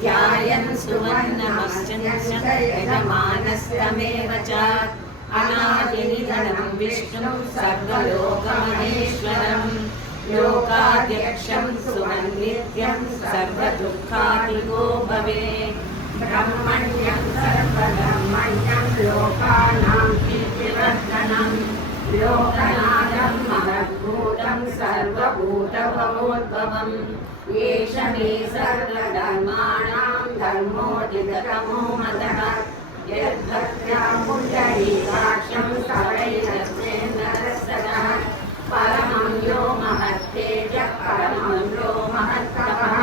ध्यायन् सुवर्णमस्यञ्च यजमानस्तमेव च अनादिनिधनं विष्णुं सर्वलोकमहेश्वरम् लोकाध्यक्षं सुमन्नित्यं सर्वदुःखादिगो भवेत् ब्रह्मण्यं सर्वब्रह्मण्यं लोकानां कीर्तिवर्धनं लोकनाथं महद्भूतं सर्वभूतभवोद्भवम् एष मे सर्वधर्माणां धर्मोऽधिगतमो मतः यद्भक्त्या पुण्डरीकाक्षं सवैरसेन्द्ररसदः परमं यो महत्तेजः परमं यो महत्तपः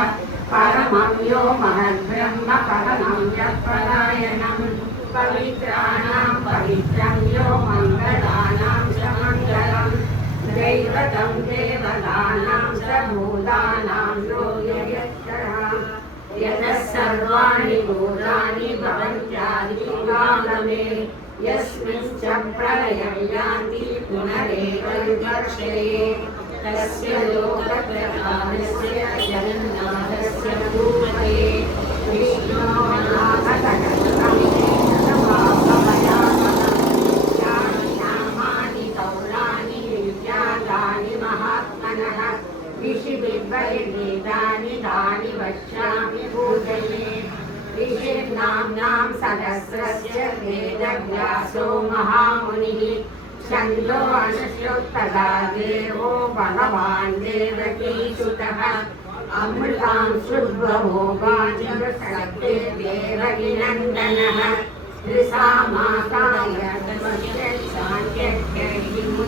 परमं यो महद्ब्रह्म परमं यत्परायणं पवित्राणां पवित्रं यो मङ्गलानां च मङ्गलम् दैवतं देवतानां च भूतानां यो ययच्छरः यतः सर्वाणि भूतानि भवन्त्यादिवागमे यस्मिन् च प्रलयं यान्ति पुनरेव युगक्षये तस्य लोकप्रधानस्य जगन्नाथस्य भूमते नामानि पौराणि विख्यातानि महात्मनः ऋषिभिर्वैर्वेदानि तानि वक्ष्यामि पूजये ऋषिर्नाम्नां सहस्रस्य वेदव्यासो महामुनिः छन्दो अनुष्ठुप्तदा देवो भगवान् देवकीसुतः अमृतां शुद्भोगानि देवकीनन्दनः त्रिसामासाय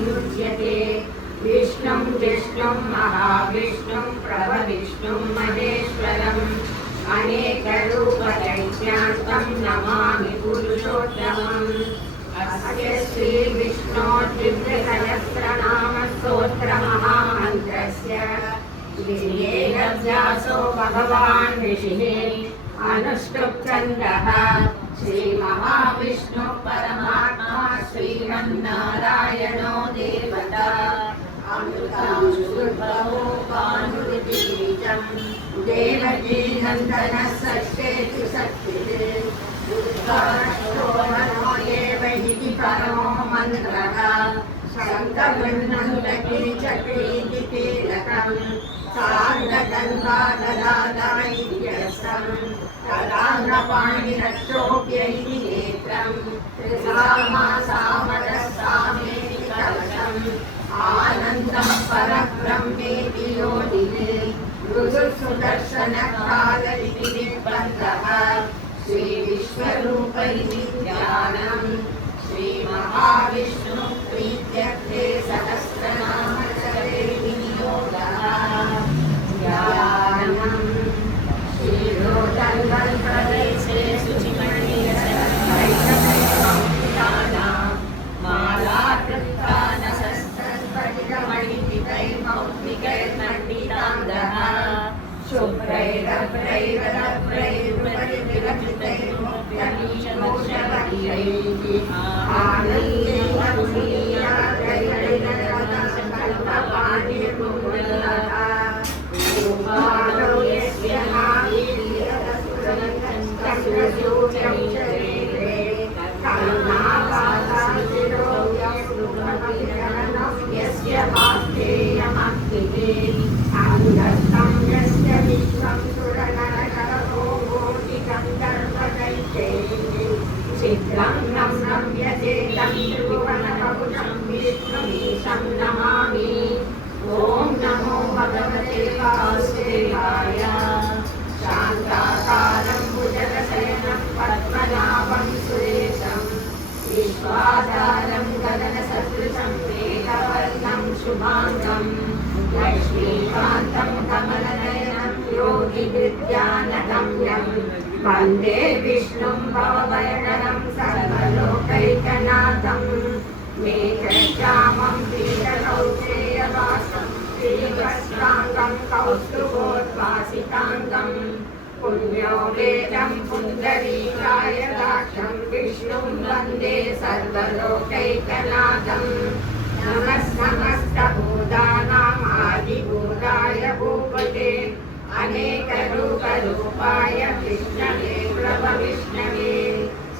मुच्यते विष्णुं विष्णुं महाविष्णुं प्रभविष्णुं महेश्वरम् अनेकरूपदैत्यान्तं नमामि पुरुषोत्तमम् अस्य श्रीविष्णोर्दिव्यसहस्रनामस्तोत्रमहामन्त्रस्य श्रीवेदव्यासो भगवान् ऋषिः अनुष्टुप्छन्दः श्रीमहाविष्णुः परमात्मा श्रीमन्नारायणो देवता अमृतां शुद्धो भानुरितीजं देवकी नन्दनः षष्ठेषु शक्तिः दुर्गाष्टो मनो एव इति परो मन्त्रः शङ्खवर्णमुलकी चक्रीति कीलकम् सार्धगन्धाददादायित्यर्थम् तदाङ्गपाणिरक्षोभ्य इति नेत्रम् त्रिसामासामरसामेति कवचम् आनन्दं परब्रह्मेति योनिः ऋतुसुदर्शनकाल इति निर्बन्धः श्रीविश्वरूप इति ध्यानम् श्रीमहाविष्णु प्रीत्यर्थे सहस्रनामचरे विनियोगः ध्यानम् श्रीरोदङ्गल्प्रदेशे शुचिमणीयसंस्कृतानां मालाकृत्तानशस्त्रस्फटिकमणिपितैर्मौक्तिकैर्मण्डिताङ्गः शुभ्रैरभ्रैरभ्रैर्विरचितैर्मुक्त्यमीशमोषवतीयैः आनन्देन यस्य वाक्येयमक्तिः अङ्गस्थं यस्य विश्वं सुरनरकरभोगोटिकं दर्पदैत्यैः चित्रं नम्यचेतं त्रिभुवनकवचं विष्णुमीशं नमामि ॐ नमो भगवते वासुदेवाय शान्ताकारं भुजगशयनं पद्मनाभं सुरेशं विश्वाधारं गगनसदृशं मेघवर्णं शुभाङ्गं लक्ष्मीकान्तं कमलनयनं योगिविद्यानगम्यं वन्दे विष्णुं भवभयहरं सर्वलोकैकनाथं मेघश्यामं पीतकौशेयवासं श्रीवस्त्राङ्गं कौस्तुभोद्भासिताङ्गं पुण्यो वेदं पुण्डरीकाय दाक्षं विष्णुं वन्दे सर्वलोकैकनाथं नमः समस्तभूतानाम् आदिभूताय भूपते अनेकरूप रूपाय विष्णवे प्रभविष्णवे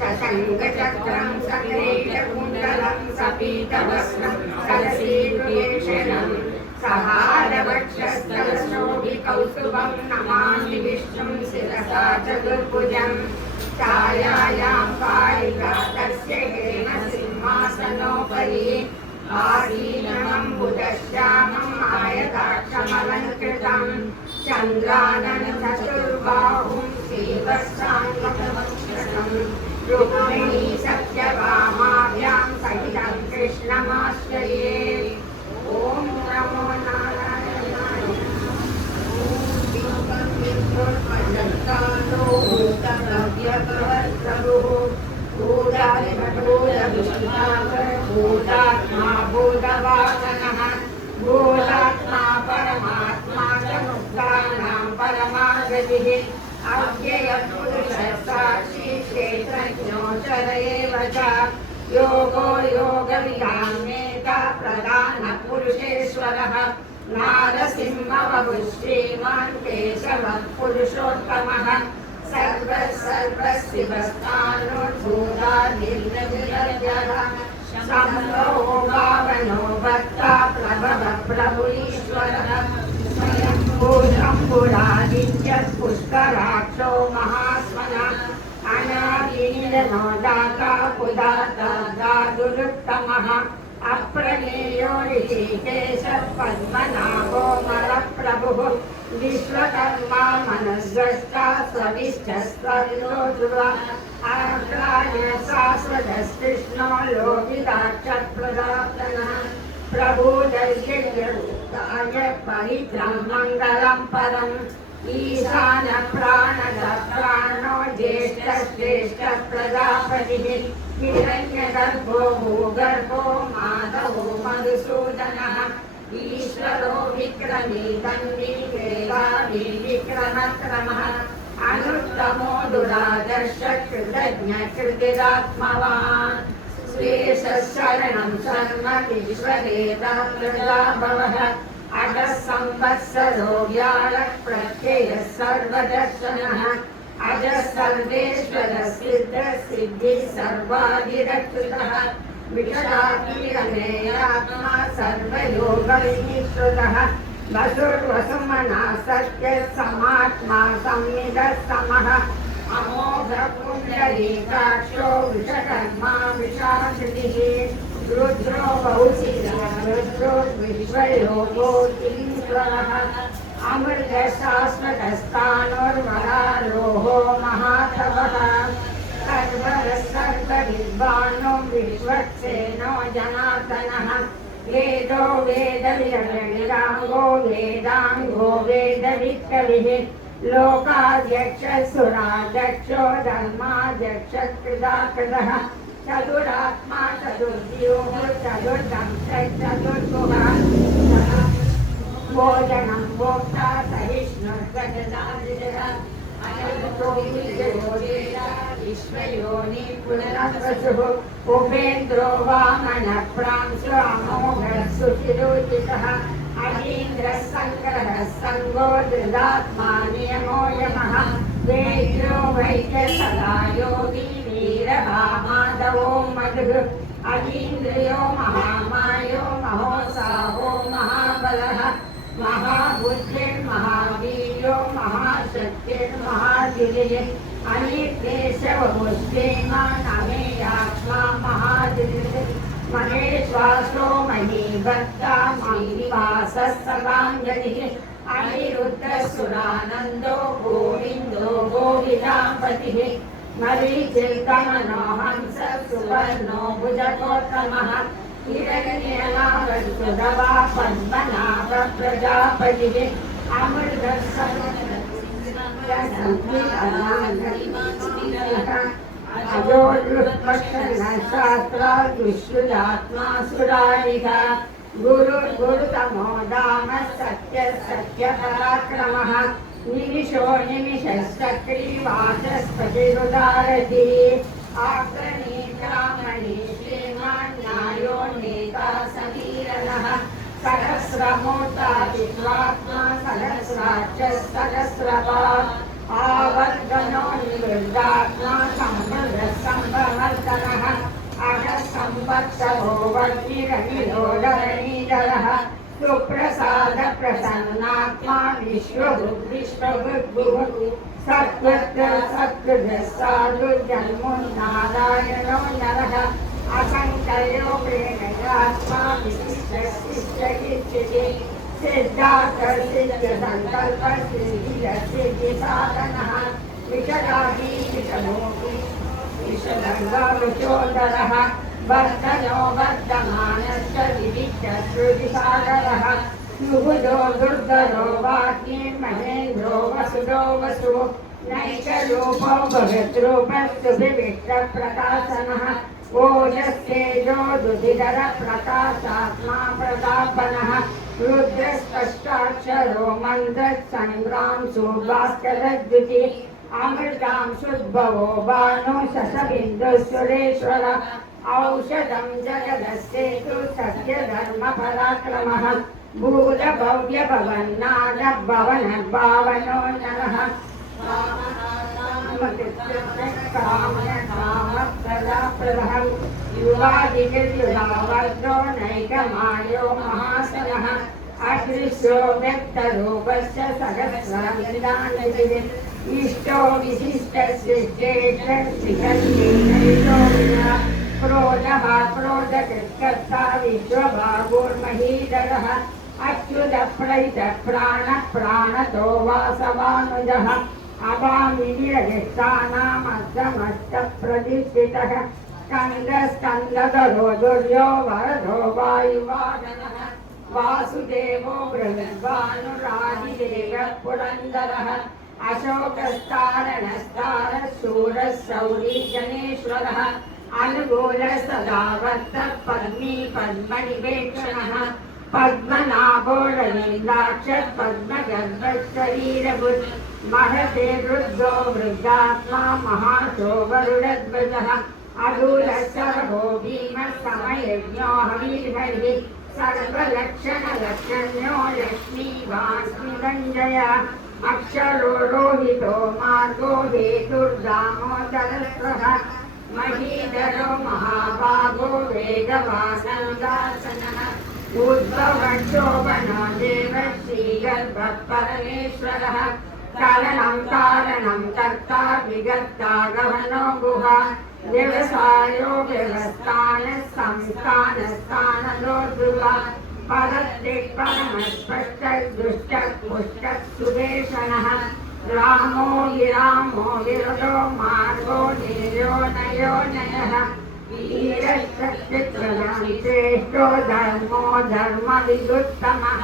सशङ्खचक्रं सकिरीटकुण्डलं सपीतवस्त्रं सरसीरुवेक्षणं सहारवक्षस्थलशोभिकौस्तुभं नमामि विष्णुं शिरसा चतुर्भुजम् छायायां कारिका तस्य हेमसिंहासनोपरि आसीनमम्बुदश्यामम् आयताक्षमलङ्कृतं चन्द्राननं चतुर्बाहुं श्रीवत्साङ्गमक्षरं रुक्मिणी सत्यभामाभ्यां सहितं कृष्णमाश्रये। ॐ नमो नारायणाय। भूतात्मा भूतवासनः भूतात्मा परमात्मा च मुक्तानां परमागतिः अव्ययपुरुषः साक्षी क्षेत्रज्ञो चर एव च योगो योगविहामेता प्रधानपुरुषेश्वरः नारसिंहवपुः श्रीमान् केशवः पुरुषोत्तमः सर्वशिवस्थानोद्भूतानिर्निरञ्जनः सम्भवो भावनो भक्ता प्रभव प्रभुरीश्वरः शम्भुरादित्यः पुष्कराक्षो महास्मनः अनादिनिधनो दाता पुदाता दातुरुत्तमः अप्रमेयो ऋषिकेशः पद्मनाभो मलप्रभुः विश्वकर्मा मनस्रष्टा स्वविष्ठस्तर्यो ध्रुवः आग्राय शाश्वतकृष्णो लोकिताक्षप्रदातनः प्रभुदर्शय्यरूपाय परित्रं मङ्गलं परम् ईशान प्राणद प्राणो ज्येष्ठश्रेष्ठः प्रजापतिः हिरण्यगर्भो भूगर्भो माधवो मधुसूदनः ईश्वरो विक्रमी दण्डी वेदावी विक्रमक्रमः अनुत्तमो दुरादर्श कृतज्ञ कृतिरात्मवान् स्वेशः शरणं शर्मतीश्वरेता भवः अजः संवत्सरो व्याळः प्रत्ययः सर्वदर्शनः अजः सर्वेश्वरः सिद्धः सिद्धिः सर्वादिरक्षितः विषयात्मा सर्वयोगविनिश्रुतः वसुर्वसुमना सत्यः समात्मा संविदः समः अमोघपुण्डरीकाक्षो विषकर्मा विशाश्रुतिः रुद्रो बहुशिरः रुद्रो विश्वयोगोऽतीश्वरः अमृतशाश्वतस्थानोर्वरारोहो महातपः सर्वरः सर्वविद्वानो विश्वक्सेनो जनार्दनः वेदो वेदविरङ्गो वेदाङ्गो वेदवित्कविः लोकाध्यक्षः सुराध्यक्षो धर्माध्यक्षः कृदाकृतः चतुरात्मा चतुर्व्यूहो चतुर्दंशः चतुर्गुहः भोजनं भोक्ता सहिष्णुर्गजदादिजः अनन्तो विश्वयोनि पुनरवसुः उपेन्द्रो वामनः प्रांशो अमोघः सुचिरोचितः अजीन्द्रः सङ्ग्रहः सङ्गो धृदात्मा नियमो यमः वेद्यो वैद्यः सदा योगी वीरभामाधवो मधुः अजीन्द्रियो महामायो महोत्साहो महाबलः महाबुद्धिर्महावीर्यो महाशक्तिर्महागिरिः अनिर्देशवमुष्टेमान् अमेयात्मा महादिरिः महेश्वासो महीभक्ता महीवासः सदाञ्जलिः अनिरुद्धसुरानन्दो गोविन्दो गोविदापतिः मरीचिर्गमनो हंसः सुवर्णो भुजगोत्तमः हिरण्यनाभसुधवा पद्मनाभ प्रजापतिः अमृतः शास्त्रात्मा सुरारिः गुरुतमो दाम सत्य सत्यपराक्रमः निमिषो निमिषः सक्रीवाचस्पतिरुदारति आग्रणीतामणि श्रीमान् न्यायो नेता समीरणः सहस्रमूर्ता विश्वात्मा सहस्राक्षः सहस्रपात् आवर्तनो निवृद्धात्मा सम्बद्धः सम्भवर्तनः अगः संवत्सरो वर्तिरनिरोधरणीधरः सुप्रसाद प्रसन्नात्मा विश्वभुग्भुः सत्कृत सत्कृतः साधु जन्मोन्नारायणो नरः असङ्कर्यो प्रेमयात्मा विशिष्टशिष्टयिच्यते सिद्धार्थ सिद्धसङ्कल्प सिद्धिसाधनः विषदादी विषमोऽपि विषगर्भविचोदरः वर्धनो वर्धमानश्च विविधश्रुतिसागरः युगुदो दुर्धरो वाक्ये महेन्द्रो वसुदो वसु नैकरूपो भगद्रूपस्तु विविक्तप्रकाशनः ओजस्तेजो दुधिधर प्रकाशात्मा प्रतापनः रुद्रस्पष्टाक्षरो मन्दस्सङ्ग्रांशो भास्करद्युति अमृतां शुद्भवो भानु शशबिन्दुसुरेश्वर औषधं जगदस्तेतु सत्यधर्मपराक्रमः भूतभव्यभवन्नादभवनभावनो नरः कामप्रदाप्रदः युवादिर्युगावद्रो नैकमायो महासनः अदृश्यो व्यक्तरूपस्य सहस्राङ्गिदानिधिः इष्टो विशिष्टसृष्टेष्टो क्रोधः क्रोधकृत्कर्ता विश्वभागोर्महीधरः अच्युतप्रहितप्राणप्राणतो वासवानुजः अवामिनिरधिष्ठानामर्थमस्तप्रतिष्ठितः स्कन्दस्कन्दधरो दुर्यो वरदो वायुवाहनः वासुदेवो बृहद्भानुरादिदेवः पुरन्दरः अशोकस्तारणस्तारः शूरः शौरी जनेश्वरः अनुकूलः सदावर्तः पद्मी पद्मनिवेक्षणः पद्मनाभो रवीन्द्राक्षः पद्मगर्भशरीरभुत् महते वृद्धो वृद्धात्मा महाशो वरुणध्वजः अदूरः सर्वो भीमः समयज्ञो हवीर्हरिः सर्वलक्षणलक्षण्यो लक्ष्मीवान् स्मिदञ्जयः अक्षरो रोहितो मार्गो हेतुर्दामोदरस्वः महीधरो महाभागो वेदवासनदासनः उद्भवक्षोभनो देवः श्रीगर्भः परमेश्वरः कारणं कारणं कर्ता विगर्ता गहनो गुहा व्यवसायो व्यवस्थानः संस्थानस्थानदो ध्रुवा परमस्पष्टः दुष्टः पुष्टः सुवेशनः रामो विरामो विरदो मार्गो नेयो नयो नयः वीरश्रेष्ठो धर्मो धर्मविदुत्तमः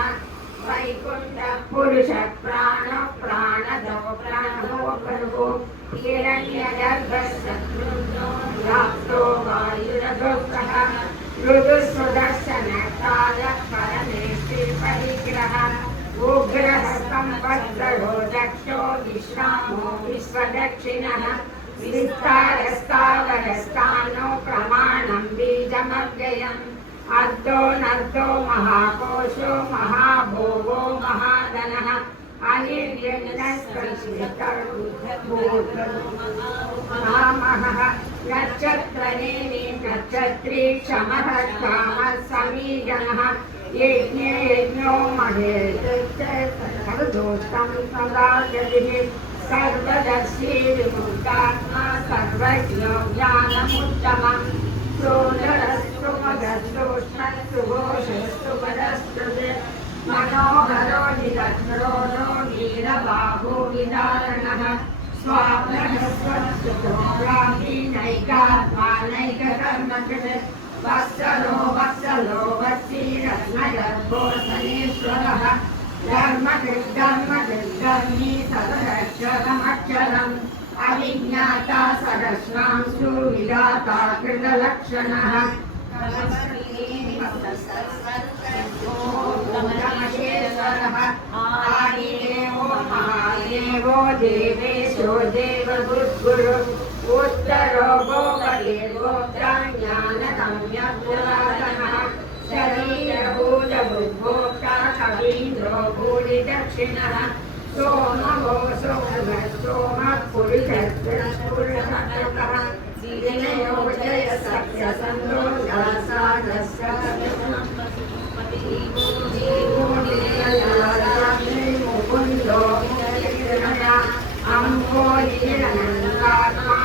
वैकुण्ठः पुरुषः प्राणो प्राणदो प्राणो प्रभो हिरण्यगर्भः शत्रुघ्नो व्याप्तो वायुरघोषः मृदुसुदर्शनकालः परमेष्टि परिग्रहः उग्रः संवत्सरो दक्षो विश्रामो विश्वदक्षिणः विस्तारस्तावरस्तानो प्रमाणं बीजमव्ययम् अर्धो नर्धो महाकोशो महाभोगो महाधनः अनिर्यन्तस्पृशितर्बुद्धमः नक्षत्रनेमि नक्षत्री क्षमः कामः समीजनः यज्ञे यज्ञो महेशोत्तं सदा गतिः सर्वदर्शी विमुक्तात्मा सर्वज्ञो ज्ञानमुत्तमम् मनोहरो निरत्रो वीरबाहु विदारणः स्वाप्नैकात्मानैककर्मकृत् वत्सलो वत्सलो वत्सीरत्नगर्भो सनेश्वरः धर्मकृद्धर्मी सदक्षरमक्षरम् अविज्ञाता सहस्रांशु विधाता कृतलक्षणः आदिदेवो महादेवो देवेशो देवगुरुः उत्तरो गोपतिर्गोप्ता ज्ञानगम्यपुरातनः शरीरभूतबुद्भोक्ता कवीन्द्रो भूरिदक्षिणः सोमो सोमः पुरुषः विनयो जय सत्यसन्धो दासानस्य मुकुन्दो मुनिर्मया अम्भो नीलनन्दात्मा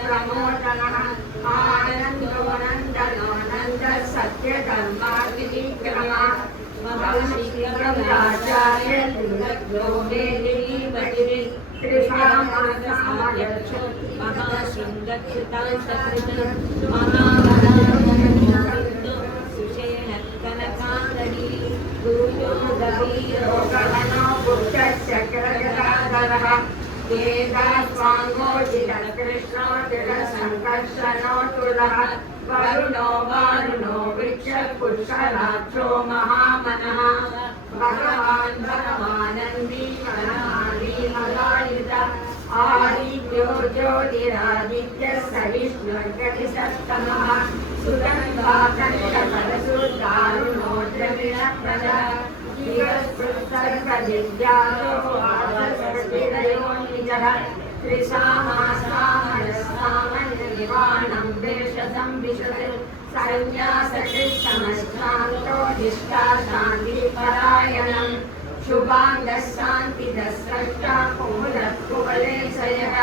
प्रमोदनः आनन्दो नन्दनो नन्द सत्यधर्मादिविक्रमः महाशीघ्रमाचार्य वरुणो वारुणो वृक्षपुष्कराक्षो महामनः भगवान् भगवानन्दी मनायुध आदित्यो ज्योतिरादित्य सविष्णुर्गतिसत्तमः सुगन्धाकण्ठपरशुदारुणो द्रविणप्रदः दिवस्पृत्सर्गदिव्यालो आदर्शतिरयोनिजः त्रिसामासामनस्सामन्यनिवाणं देशसंविशति संन्यासकृत्समश्रान्तो निष्ठाशान्तिपरायणम् शुभाङ्गः शान्तिदः स्रष्टा कुमुदः कुवलेशयः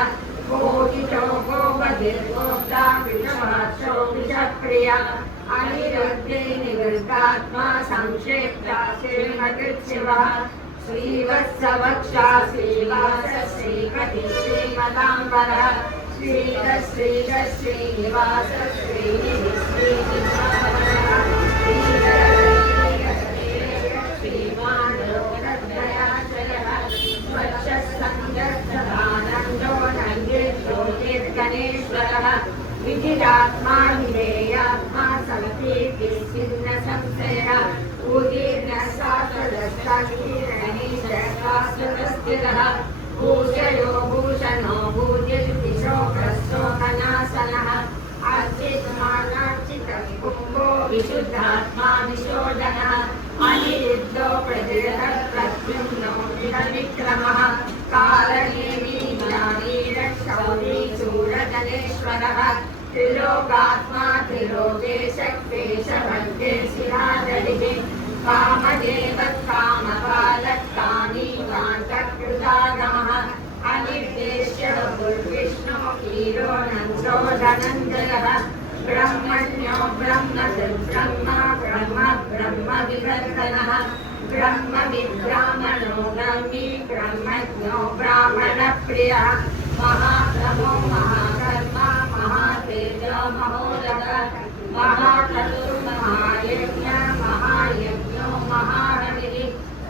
कोटितो गोपतिर्गोप्ता विषवाक्षो विषप्रिया अनिरुद्धे निवृत्तात्मा संक्षेप्ता श्रीमकृच्छिवः श्रीवत्सवक्षा श्रीवास श्रीपति श्रीमदाम्बरः श्रीनिवास श्रीनिधि श्रीमानोदयाचलः स्वच्छसङ्गच्छदानन्दो नन्देश्वरः विधिरात्मा विधेयात्मा संकीर्तिः संशयः उदीर्णशास्त्रदस्तिरः भूषयो भूषणो भूजिर्विशोकशोकनाशनः अर्चित्मानार्चितः कुम्भो विशुद्धात्मा विशोधनः अनिरुद्धो प्रतिरतः प्रद्युम्नो विक्रमः कालनेमी ज्ञानीरक्षौरी शूरजनेश्वरः त्रिलोकात्मा त्रिलोकेश केशवन्ते शिरादलिः कामदेव कामपालः कामीकान्तकृतागमः अनिर्देश्य गुर्विष्णो हीरो नन्दो धनञ्जयः ब्रह्मण्यो ब्रह्मविद्ब्रह्म ब्रह्म ब्रह्मविवर्धनः ब्रह्मविद्ब्राह्मणो ब्रह्मी ब्रह्मज्ञो ब्राह्मणप्रियः महाब्रह्मो महाकर्मा महातेजो महोदः महातनु महायज्ञ महायज्ञो महारविः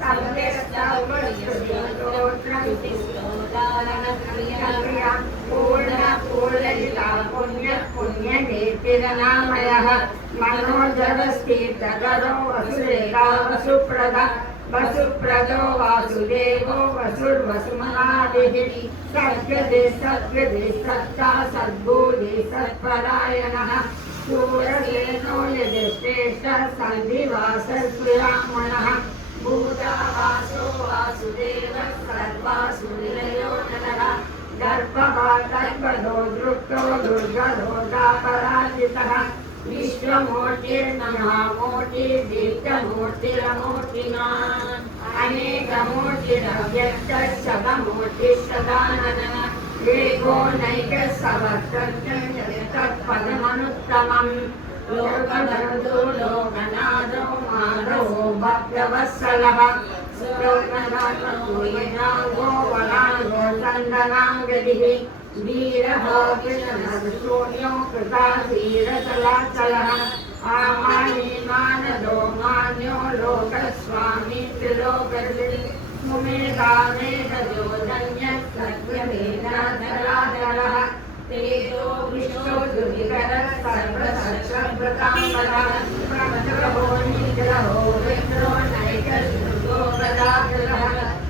सर्वस्तोत्रविस्तोदारणक्रिया पूर्णपूर्णलिता पुण्यपुण्यनेतिरनामयः मनोजवस्तीर्थकरो वसुरेखा वसुप्रदा वसुप्रदो वासुदेवो वसुर्वसुमनादिः सद्गति सत्ता सद्बुद्धि सत्परायणः शूरसेनो यजुश्रेष्ठः सन्धिवासस्विरामणः भूतावासो वासुदेवः सर्वासुनिलयो नरः दर्पवातर्पदो दृष्टो दुर्गदो दापराजितः विश्वमूर्तिर्महामूर्तिर्दीप्तमूर्तिरमूर्तिमान् अनेकमूर्तिरव्यक्तः शतमूर्तिः सदाननः वेगो नैकसवत्तत्पदमनुत्तमम् लोकबन्धो लोकनाथो माधवो भक्तवत्सलः लोकनाथो वराङ्गो चन्दनाङ्गदिः वीरः कृष्णशून्यो कृताधीरचलाचलः आमानिमानदो मान्यो लोकस्वामी त्रिलोकर्षिः सुमेधामेधजो धन्यः सत्यमेधाधराधरः तेजो विश्वोदुरिकरः सर्वसर्वताम्बरः प्रग्रहो निग्रहो विग्रहो नैकशृङ्गो गदाधरः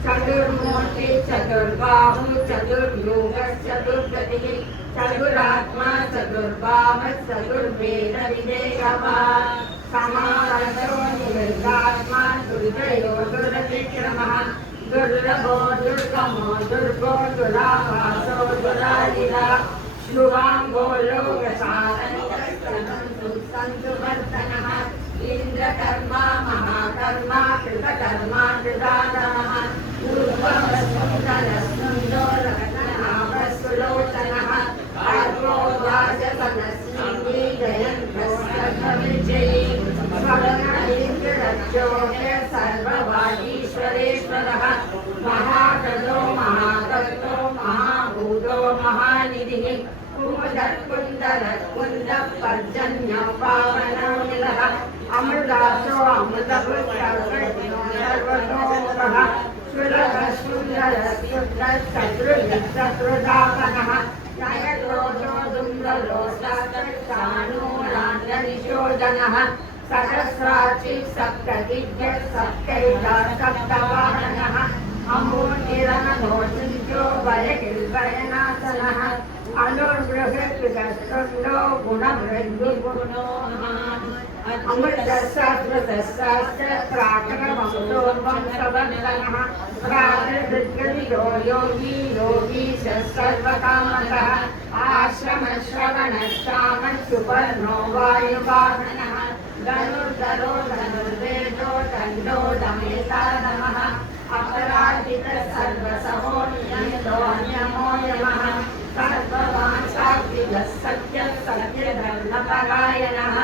चतुर्मूर्ति चतुर्बाहु चतुर्युगः चतुर्गतिः चतुरात्मा चतुर्भावः चतुर्वेदविदेहवान् समावतो निवृत्तात्मा दुर्जयो दुर्विक्रमः दुर्लभो दुर्गमो दुर्गो दुराभासो दुराजिरा शुभांगो लोकसारन्तुवर्तनः इंद्रकर्मा महाकर्मा कृतकर्मा कृतातमः पूर्ववस्मुन्दो रत्ननाभसुलोचनः अर्कोवाचतनस्मिन्नी जयन्तस्कर्मविजयी स्वर्णेन्द्ररक्षोभ्य सर्ववागीश्वरेश्वरः महाकलो महाकर्तो महाभूतो महानिधिः कुमुदकुन्दरकुन्दः पर्जन्यो पावनो निलः अमृतासो अमृतपुत्रर्वो सर्वतोमुखः सुरः सुन्दरः शुद्धः शत्रुदापनः नयक्रोधो दुन्दरो सप्तचाणूरान्तरिशोधनः सहस्राचि सप्तदिग्गः सप्तैषा सप्तवाहनः अमूर्तिरनघोषितो वयकिल्वयनासनः अनुर्बृहत्कृतस्तुण्डो गुणवृद्धिगुणो अमृतशास्त्रशास्त्र प्राकरवंशोर्वंशवर्धनः प्राकृतृद्गतियो योगी योगी सर्वकामतः आश्रमश्रवणश्यामशुपर्णो वायुवाहनः धनुर्धरो धनुर्वेदो दण्डो दमेतादमः अपराजितः सर्वसहो नियमितो नियमो यमः सर्ववान् सात्विकः सत्यः सत्यधर्मपरायणः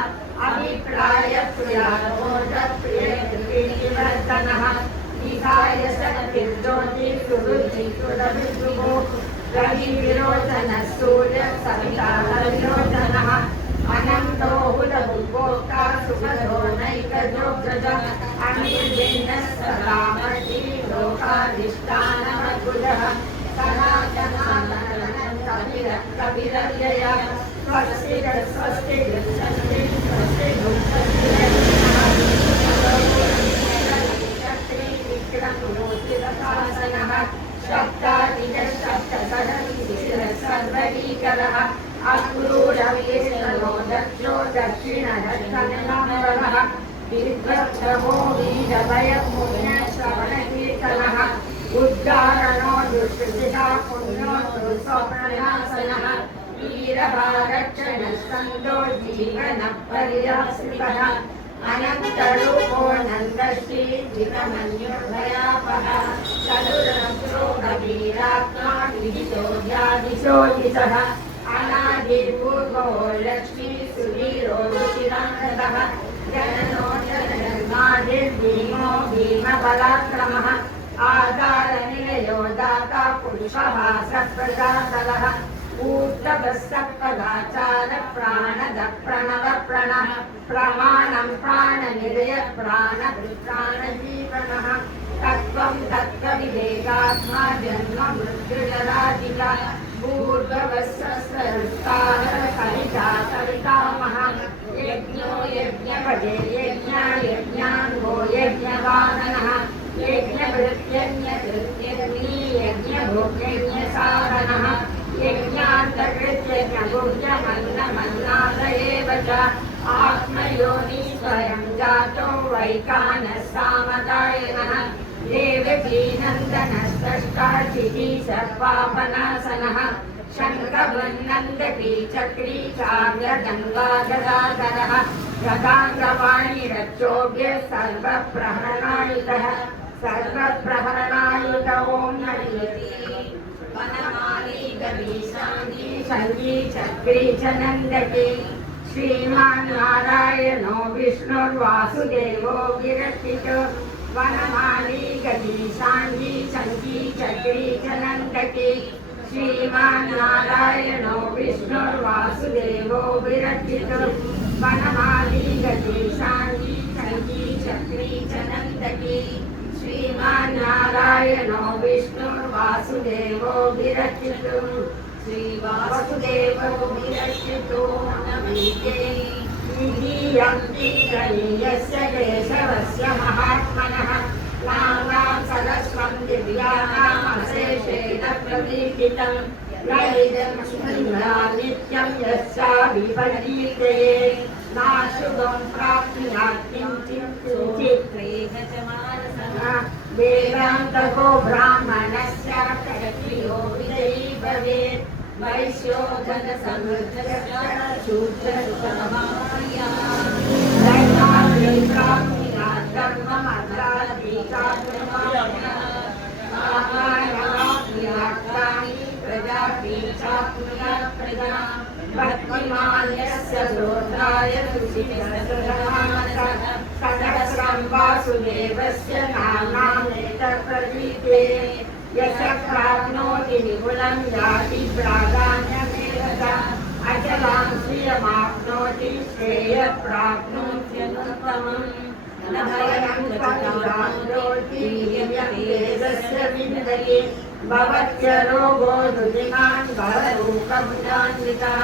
अभिप्रायप्रियाप्रियवर्धनः विहाय शक्तिर्ज्योतिः सुरुचिसुरविदुः रविविरोचनः सूर्यः सवितारविरोचनः अनन्तो हुलभुभोक्ता सुखदो नैकजोग्रजः अनिर्विण्णः सदामर्ति लोकाधिष्ठानमद्भुतः कविरव्यय स्वस्तिः स्वस्तिः स्वस्तिः स्वस्तिः विक्रमोचिरशासनः शब्दादिजः शब्दसहस्रः सर्वरीकरः अक्रूरवीरो दक्षो दक्षिणदक्षिणः विद्वत्सहो वीरभयपुण्यश्रवणकीर्तनः उद्धारणो दुष्कृतिः पुण्यो दुःस्वप्रणाशनः वीरभारक्षणः सन्दो जीवनपर्याश्रितः अनन्तरूपो नन्दश्री जितमन्युर्भयापः चतुरन्त्रो गभीरात्मा विदितो व्याधिशोदितः अनादिपूर्वो लक्ष्मी सुवीरो रुचिरानन्दः जननो जननादिर्भीमो भीमपराक्रमः आधारनिलयो दाता पुरुषः सप्रजातलः ऊर्ध्वः प्राणद प्रणव प्रणः प्रमाणं प्राणनिलय प्राणजीवनः तत्त्वं तत्त्वविवेकात्मा जन्म मृत्युजराधिका भूर्भवस्सहस्रकार सविता सवितामः यज्ञो यज्ञपदे यज्ञा यज्ञाङ्गो यज्ञवाहनः यज्ञभृत्यज्ञकृत्यग्नी यज्ञभोग्यज्ञसाधनः यज्ञान्तकृत्यज्ञभुज्यमन्नमन्नाद एव च आत्मयोनि स्वयं जातो वैकानः सामदायनः देवकीनन्दनस्रष्टाचिति सर्वापनासनः शङ्खवन्नन्दकी चक्री चाव्यगङ्गाधराधरः गदाङ्गवाणिरक्षोभ्य सर्वप्रहरणायुधः सर्वप्रहरणायुध ॐ नमः वनमाली गवीशाङ्गी शङ्गी चक्री च नन्दकी श्रीमान् नारायणो विष्णुर्वासुदेवो विरचितो वनमाली गवीशाङ्गी शङ्गी चक्री च नन्दकी श्रीमान् नारायणो विष्णुर्वासुदेवो विरचितो वनमाली गवीशाङ्गी शङ्गी चक्री च नन्दकी श्रीमान् नारायणो विष्णुर्वासुदेवो विरचितो श्रीवासुदेवो विरचितो नमस्ते निधीयन्ति गणीयस्य केशवस्य महात्मनः नाम्नां सरस्वं दिव्यानामशेषेण प्रदीपितम् नित्यं यस्या विपरीतये नाशुभं प्राप्नुयात् किञ्चित् वेदान्तको ब्राह्मणस्य क्षत्रियो विजयी भवेत् वैश्यो धनसमृद्धस्य शूद्रसममाया धर्माद्यै प्राप्नुयात् धर्ममर्धाधिकात् प्रजा भक्तिमान् यस्य श्रोत्राय सहस्रं वासुदेवस्य नाम्नामेतत्प्रतीते यश प्राप्नोति विपुलं याति प्राधान्यमेव अचलां श्रियमाप्नोति श्रेयः प्राप्नोत्यनुत्तमम् न भयं करोति वेदस्य विन्दये भवत्य रोगो दुर्दिनान् भवरूपमुदान्वितः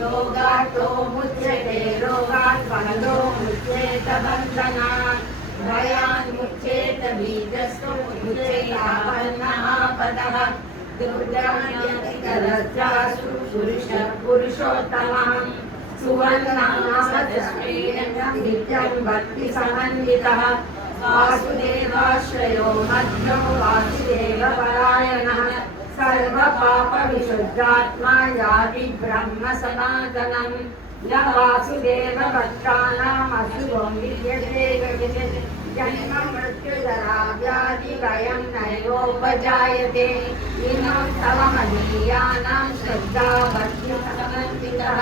रोगातो मुच्यते रोगात् फलो मुच्येत बन्धनात् भयान् मुच्येत बीजस्तु मुच्येतापन्नः दुर्गान्यतिकरस्यासु पुरुषोत्तमः सुवर्णनामदश्रेण नित्यं भक्तिसमन्वितः वासुदेवाश्रयो मध्यो वासुदेवपरायणः सर्वपापविशुद्धात्मा याति ब्रह्म सनातनम् न वासुदेवभक्तानाम् अशुभो विद्यते जन्म मृत्युजरा व्याधिभयं नैवोपजायते इमं तव मदीयानां श्रद्धा भक्तिसमन्वितः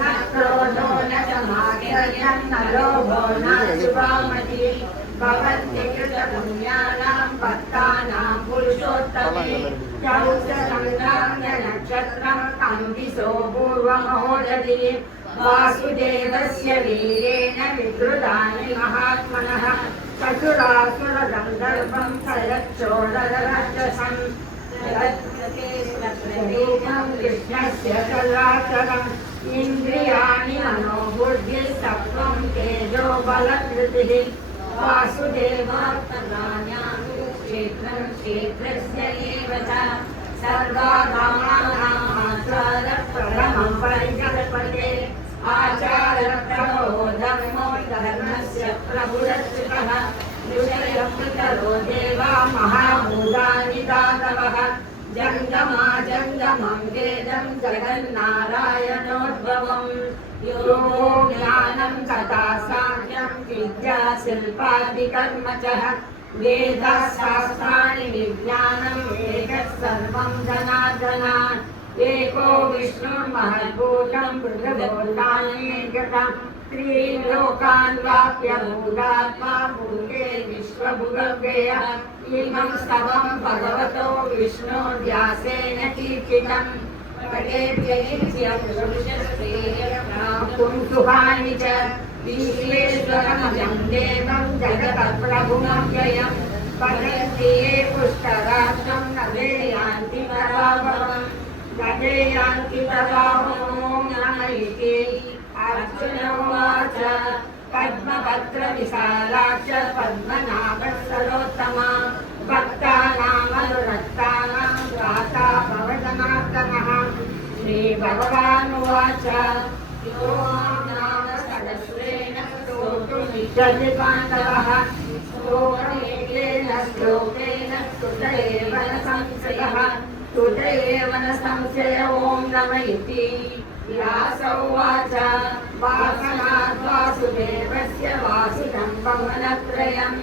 न क्रोधो न समाख्यं न लोभो न शुभामतिः भवन्ति कृतपुण्यानां भक्तानां पुरुषोत्तमे चौद्रसङ्क्राम्यनक्षत्रं कन्दिसो पूर्वमहोदधिः वासुदेवस्य वीरेण विकृतानि महात्मनः चतुरासुरगन्धर्वं सयच्चोदरराक्षसम् कृष्णस्य चराचरम् इन्द्रियाणि मनोबुद्धिः सत्त्वं तेजो बलकृतिः वासुदेवात्मनान्यानि क्षेत्रं क्षेत्रस्य एव च सर्वाधामानामाचारप्रथमं परिकल्पते आचारप्रभो धर्मो धर्मस्य प्रभुरच्युतः ऋषयमृतरो देवा महाभूतानि दातवः जङ्गमा जङ्गमं वेदं जगन्नारायणोद्भवम् यो ज्ञानं कथा साङ्ख्यं विद्या शिल्पादिकर्म च वेदशास्त्राणि विज्ञानम् एकः सर्वं जनार्दना एको विष्णुर्महद्भूतं पृथगोर्गान्येकः त्रीन् लोकान् व्याप्य भूतात्मा भूते विश्वभुगव्ययः इमं स्तवं भगवतो विष्णोर्व्यासेन कीर्तितम् पुंसुहानि च विश्वेश्वरमजं देवं जगतप्रभुमव्ययम् पठन्ति ये पुष्कराक्षं न देयान्ति पराभवम् न देयान्ति पराभवं नम इति अर्जुन उवाच पद्मपत्रविशालाक्ष पद्मनाभसरोत्तमा भक्तानामनुरक्तानां दाता भवजनार्दनः श्रीभगवानुवाच यो नाम सहस्रेण स्तोतुमिच्छति पाण्डवः स्तोत्रमेकेन श्लोकेन स्तुत एव न संशयः स्तुत एव न संशय ॐ नम इति व्यास उवाच वासनात् वासुदेवस्य वासुदं भुवनत्रयम्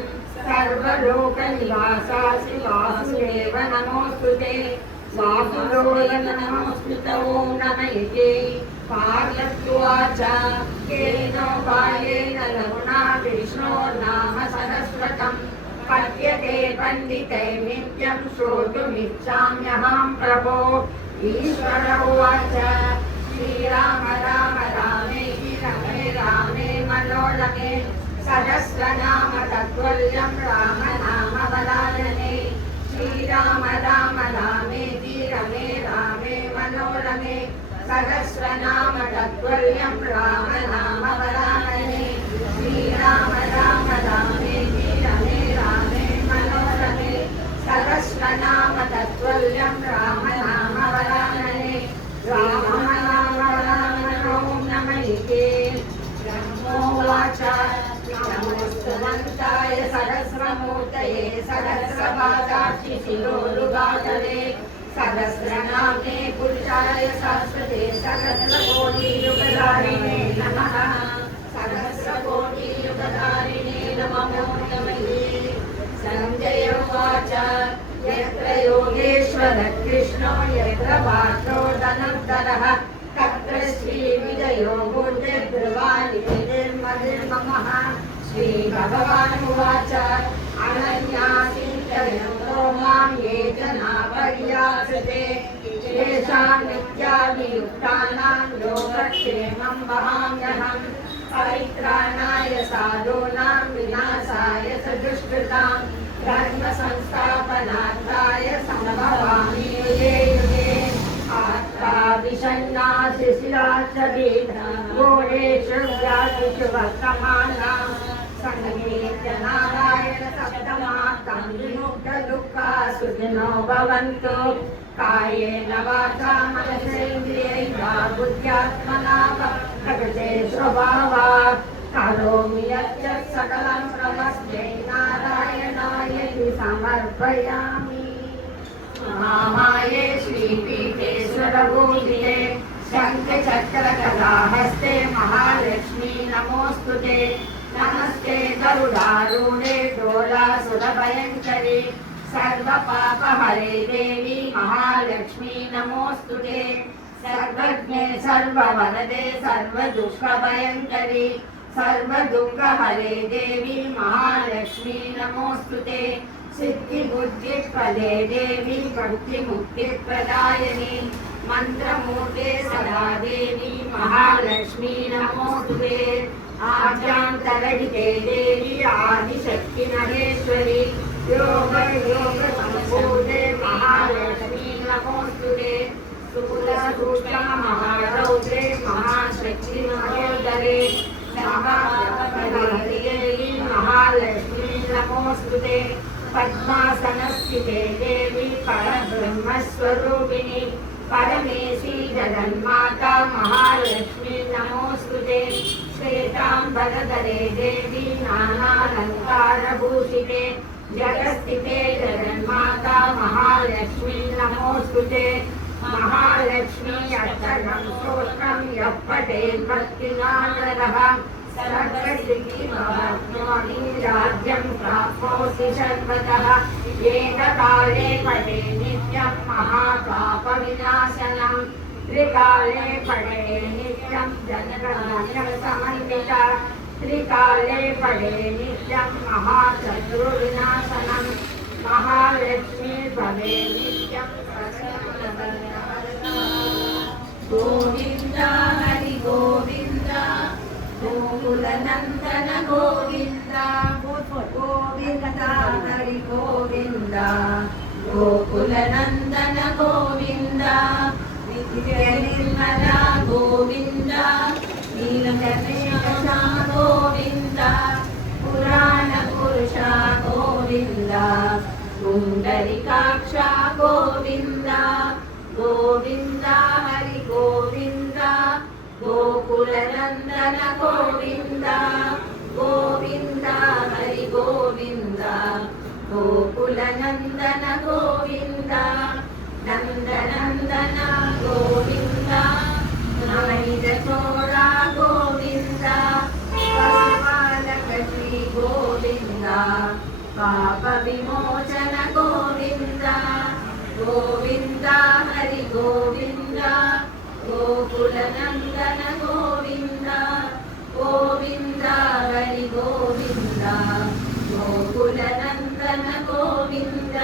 सर्वलोकनिवासासि वासुदेव नमोऽस्तु ते वासुदेव नमोऽस्तु ॐ नम इति पार्वत्युवाच केनोपायेन लघुना विष्णोर्नाम सहस्रकम् पठ्यते पण्डितैः नित्यं श्रोतुमिच्छाम्यहं प्रभो ईश्वर उवाच श्रीराम राम रामेति रमे रामे मनोरमे सहस्रनाम तत्तुल्यं राम नाम वरानने श्रीराम राम रामेति रमे रामे मनोरमे सहस्रनाम तत्तुल्यं राम नाम वरानने श्रीराम राम रामेति रमे रामे ब्रह्मोवाच नमोऽस्तुवन्ताय सहस्रमूर्तये सहस्रपादाक्षि शिरोरुगातवे सहस्रनाम्ने पुरुषाय शाश्वते सहस्रकोटियुगधारिणे नमः सहस्रकोटियुगधारिणे नमो नमः। संजय उवाच यत्र योगेश्वरः कृष्णो यत्र पार्थो धनुर्धरः तत्र श्रीविजयो बुद्धिर्ब्रुवानिर्मतिर्ममः। श्रीभगवानुवाच अनन्यासिञ्चयन्तो मां ये जना पर्यासते तेषां नित्याभियुक्तानां योगक्षेमं वहाम्यहम्। परित्राणाय साधूनां विनाशाय च दुष्कृतां धर्म संस्थापनार्थाय सम्भवामि युगे युगे। आत्मा विषण्णा शिशिलाश्च घोरेषु व्याधिषु वर्तमानां सङ्गीत्य नारायण सप्तमार्तं विमुक्तदुःखा सुखिनो भवन्तु। कायेन वाचा मनसेन्द्रियैर्वा बुद्ध्यात्मना प्रकृते स्वभावात् करोमि यत् सकलं प्रमस्मै नारायणायेति समर्पयामि। महामाये श्रीपीठेश्वरभूषिते शङ्खचक्रगदाहस्ते महालक्ष्मी नमोऽस्तुते। नमस्ते गरुडारूढे डोलासुरभयङ्करी सर्वपापहरे देवी महालक्ष्मी नमोऽस्तुते। सर्वज्ञे सर्ववरदे सर्वदुःखभयङ्करी सर्वदुःखहरे देवी महालक्ष्मी नमोऽस्तुते। सिद्धिबुद्धिप्रदे देवी भक्तिमुक्तिप्रदायिनी मन्त्रमूर्ते सदा देवी महालक्ष्मी नमोऽस्तुते। आद्यान्तरहिते देवी आदिशक्ति महेश्वरी योगसम्भूते महालक्ष्मी नमोऽस्तुते। स्थूलसूक्ष्म महारौद्रे महाशक्ति महोदरे देवी महालक्ष्मी नमोऽस्तुते। पद्मासनस्थिते देवी परब्रह्मस्वरूपिणी परमेशी जगन्माता महालक्ष्मी नमोऽस्तुते। श्वेताम्बरधरे देवी नानालङ्कारभूषिते जगत्स्थिते जगन्माता महालक्ष्मी नमोऽस्तुते। महालक्ष्मी अष्टकं स्तोत्रं यः पठेत् भक्तिना नरः सर्वसिद्धिमवाप्नोति राज्यं प्राप्नोति सर्वतः। एककाले पठे नित्यं महापापविनाशनं त्रिकाले पठे नित्यं जनगणमनसमन्विता त्रिकाले पठे नित्यं महाशत्रुविनाशनं महालक्ष्मी भवे नित्यं। गोविन्द हरि गोविन्द गोकुलनन्दन गोविन्द गोविन्द हरि गोविन्द गोकुलनन्दन गोविन्द नित्यनिर्मला गोविन्द नीलकण्ठा गोविन्द पुराणपुरुषा गोविन्द पुण्डरीकाक्षा गोविन्द गोविन्द हरि गोविन्द गोकुलनन्दन गोविन्द गोविन्द हरि गोविन्द गोकुलनन्दन गोविन्द नन्दनन्दन गोविन्द नायिकचोरा गोविन्द पशुपालक श्री गोविन्द पापविमोचन गोविन्द गोविन्द हरि गोविन्द गोकुलनन्दन गोविन्द गोविन्द हरि गोविन्द गोकुलनन्दन गोविन्द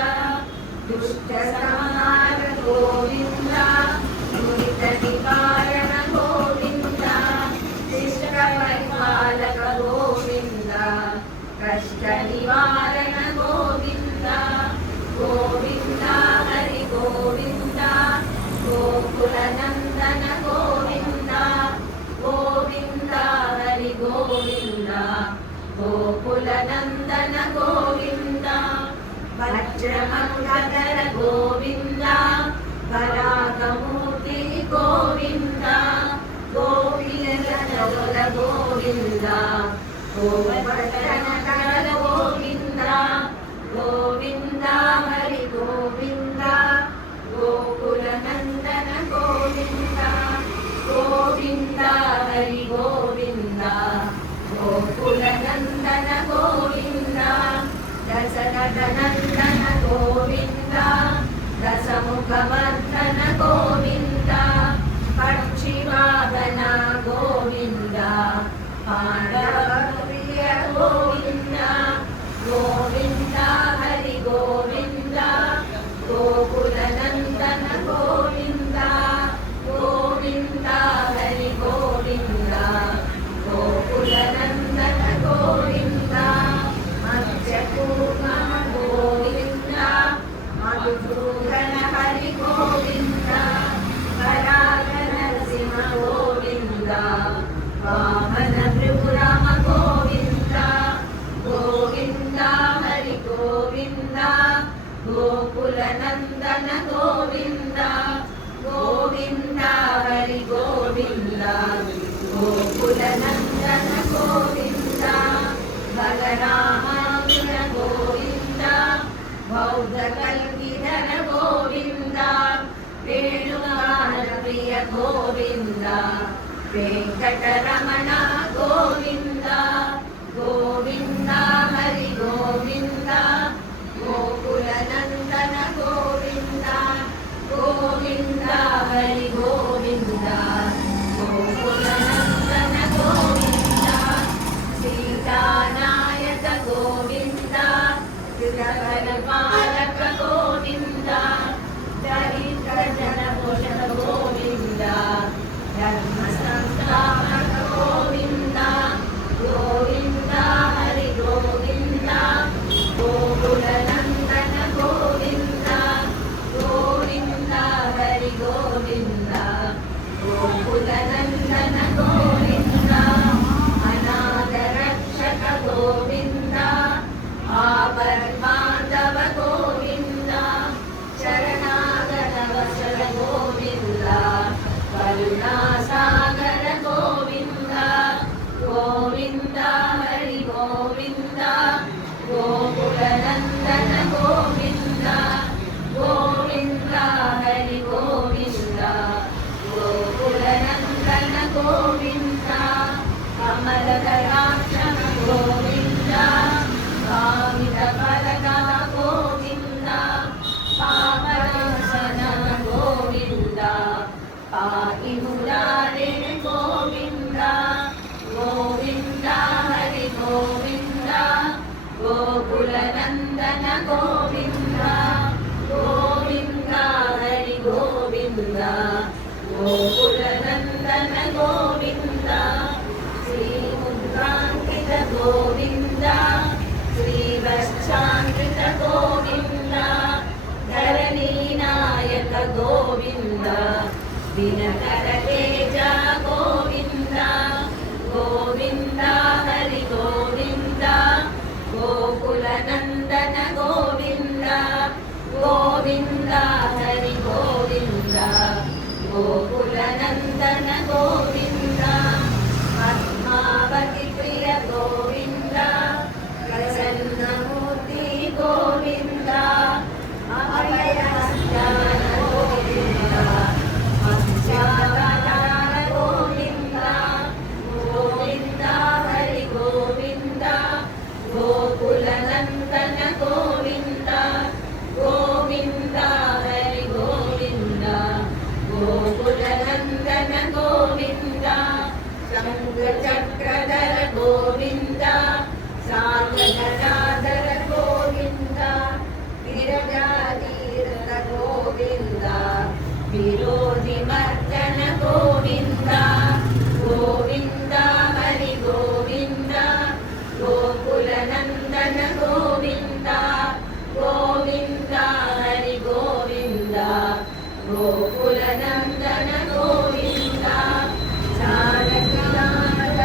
दुष्टसंहार गोविन्द दुरितनिवारण गोविन्द शिष्टपरिपालक गोविन्द कष्टनिवारण गोविन्द गोविन्द हरि गोविन्द गोकुलनन्दन गोविन्द गोविन्द हरि गोविन्द गोकुलनन्दन गोविन्द वज्रमङ्गधर गोविन्द वराहमूर्ति गोविन्द गोविन्द గోకుల గోవింద గోవర్ధన గోవింద గోవింద హరి గోవింద గోకుల నందన గోవింద గోవింద హరి గోవింద గోకుల నందన గోవింద దశరథ నందన గోవింద దశముఖవర్ధన గోవింద పక్షివాహన గోవింద పాండవ ప్రియ గోవింద గోవింద హరి గోవింద గోకుల నందన గోవింద గోవింద హరి గోవింద గోకుల నందన గోవింద మత్స్యకూర్మ గోవింద మధుసూదన హరి గోవింద వరాహ నరసింహ గోవింద వామన త్రిపురమ గోవింద గోవింద హరి గోవింద గోకుల నందన గోవింద గోవింద హరి గోవింద గోకుల నందన గోవింద బలరామానుజ గోవింద బౌద్ధ కల్గిధర గోవింద వేణుగాన ప్రియ గోవింద వెంకటరమణ గోవింద గోవింద హరి గోవింద గోకుల నందన గోవింద గోవింద హరి గోవింద గోకుల నందన గోవింద సీతానాయక గోవింద త్రికరణ పాలక గోవింద దరిద్ర జన పోషణ గోవింద ధర్మ సంస్థాపక గోవింద గోవింద హరి గోవింద గోకుల నందన గోవింద గోవింద హరి గోవింద గోకుల నందన గోవింద అనాథ రక్షక గోవింద ఆపర్మాధవ గోవింద శరణాగత వసల గోవింద కరుణాసాగర గోవింద గోవింద హరి గోవింద గోకుల నందన గోవింద గోవింద హరి గోవింద గోకుల నందన గోవింద కమలదరాక్షణ గోవింద కామిత ఫలక గోవింద పాపనాశన గోవింద పాటి మురారే గోవింద గోవింద హరి గోవింద గోకుల నందన గోవింద గోవింద హరి గోవింద గోకుల నందన గోవింద శ్రీముద్రాంకిత గోవింద శ్రీవత్సాంకిత గోవింద ధరణీ నాయక గోవింద దినకర తేజ గోవింద గోవింద హరి గోవింద గోకుల నందన గోవింద గోవింద హరి గోవింద గోకుల నందన గోవింద పద్మావతి ప్రియ గోవింద ప్రసన్నమూర్తి గోవింద అభయహస్తాన గోవింద మత్స్యావతార గోవింద గోవింద హరి గోవింద గోకుల నందన గోవింద గోవింద హరి గోవింద గోకుల నందన గోవింద శంఖ చక్రధర గోవింద సాగరనాథర గోవింద విరజాతీర్థ గోవింద విరోధి మర్దన గోవింద గోవింద హరి గోవింద గోకుల నందన గోవింద గోవింద హరి గోవింద గోకుల నందన గోవింద చారకనాథ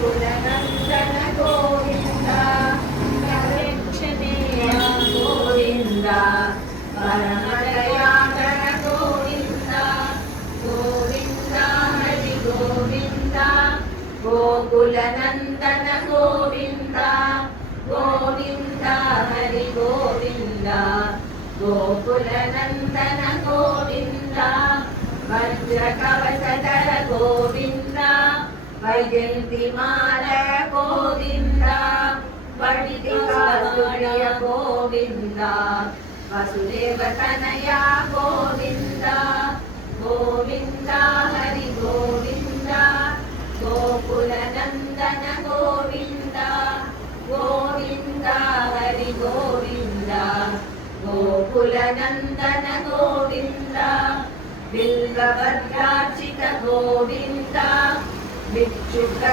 గోకులనందన గోవింద ప్రదక్షిణేయ గోవింద పరమదయాకర గోవింద గోవింద హరి గోవింద గోకులనందన గోవింద గోవింద హరి గోవింద గోకులనందన గోవింద వజ్రకవచధర గోవింద వైజయంతిమాల గోవింద వడికాసుర్య గోవింద వసుదేవ తనయ గోవింద గోవింద హరి గోవింద గోకులనందన గోవింద గోవింద హరి గోవింద గోకులనందన గోవింద బిల్వవర్గార్చిత గోవింద భిక్షుక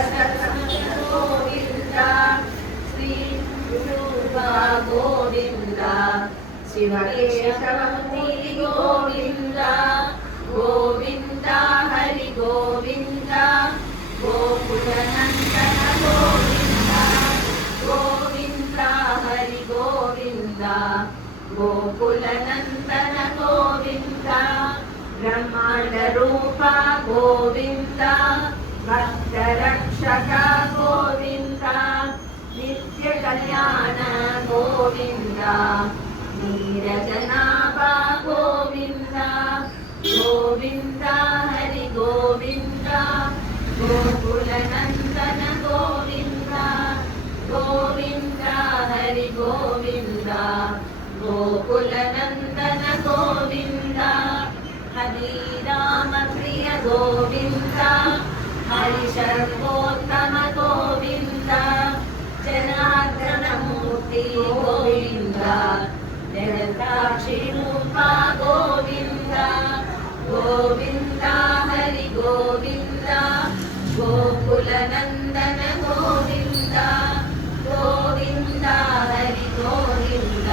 గోవింద శ్రీ గోవింద శివకేశవమూర్తి గోవింద గోవింద హరి గోవింద గోకులనందన గోవింద గోవింద హరి గోవింద గోకులనందన గోవింద బ్రహ్మాండ రూప గోవింద భక్తరక్షక గోవింద నిత్య కళ్యాణ గోవింద నీరజనాభ గోవింద గోవింద హరి గోవింద గోకులనందన గోవింద గోవింద హరి గోవింద గోకులనందన గోవింద హరి రామ ప్రియ గోవింద హరి సర్వోత్తమ గోవింద జనార్దన మూర్తి గోవింద జగదాక్షి రూప గోవింద గోవింద హరి గోవింద గోకులనందన గోవింద గోవింద హరి గోవింద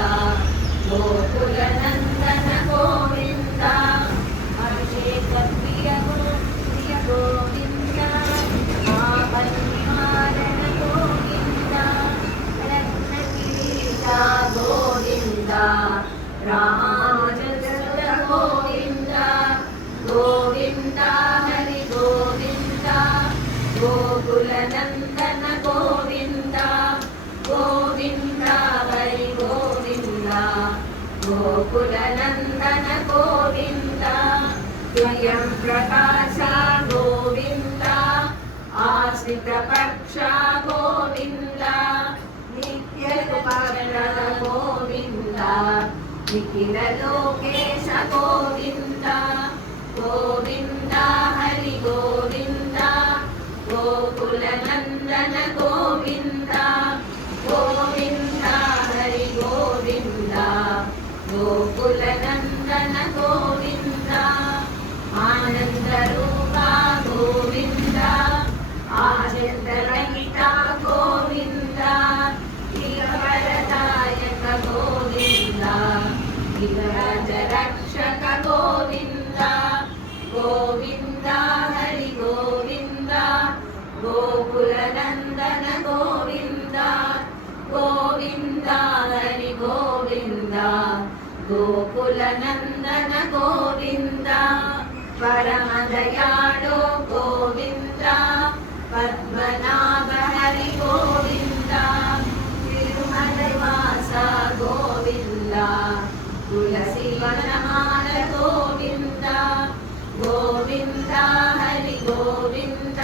గోకులనందన గోవింద అభిషేక ప్రియ గోవింద ఆపన్నివారణ గోవింద రత్న కిరీట గోవింద రామానుజసుత గోవింద గోవింద హరి గోవింద గోకులనందన గోవింద గోవింద హరి గోవింద గోకులనందన గోవింద స్వయం ప్రకాశ గోవింద ఆశ్రిత పక్ష గోవింద నిత్య గోవింద నిఖిల లోకేశ గోవింద గోవింద హరి గోవింద గోకులనందన గోవింద గోవింద హరి గోవింద గోకులనందన గోవింద ఆనంద రూప గోవింద ఆనందరహిత గోవింద వరదాయక గోవింద గిరిరాజ రక్షక గోవింద గోవింద హరి గోవింద గోకులనందన గోవింద గోవింద హరి గోవింద గోకులనందన గోవింద పరమదయాళో గోవింద పద్మనాభ హరి గోవింద తిరుమలవాస గోవింద తులసి వనమాల గోవింద గోవింద హరి గోవింద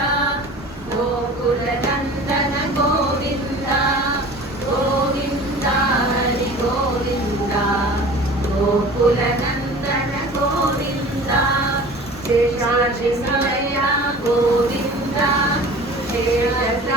గోకులనందన గోవింద గోవింద హరి గోవింద గోకులనందన గోవింద శేషాద్రి సమయ గోవింద శేష